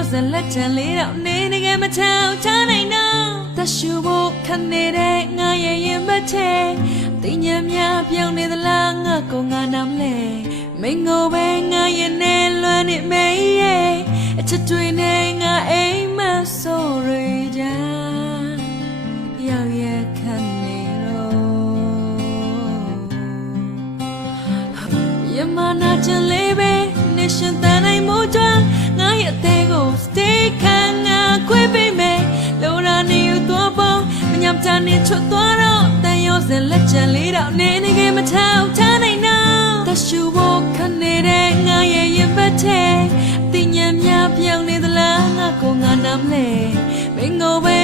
ရောစလက်ချန်လေးတော့နေနေကမချောင်းချနိုင်တော့တရှူဖို့ခနေတဲ့ငါရဲ့ရင်မထဲတင်ညံများပြောင်းနေသလားငါကိုငါနာမလဲမင်းကိုပဲငါရဲ့နဲ့လွမ်းနေမေးရဲ့အချစ်တွေနဲ့ငါအိမ်မဆိုရကြရောက်ရခံနေတော့ယမနာချင်လေးပဲနေရှင်တန်နိုင်မို့ကြငါရဲ့အသေးကို stay ခံငါခွေးပေးမယ်လိုရာနေယူတော့ပေါ်မညံတန်နေချွတ်သွားတော့တန်ရောစလက်ချန်လေးတော့နေနေကမထောက်ထားနိုင်တော့တရှူဖို့ခနေတဲ့ငါရဲ့ရင်ပတ်ထဲတင်ညံများပြောင်းနေသလားငါကိုငါနာမလဲမင်းကိုပဲ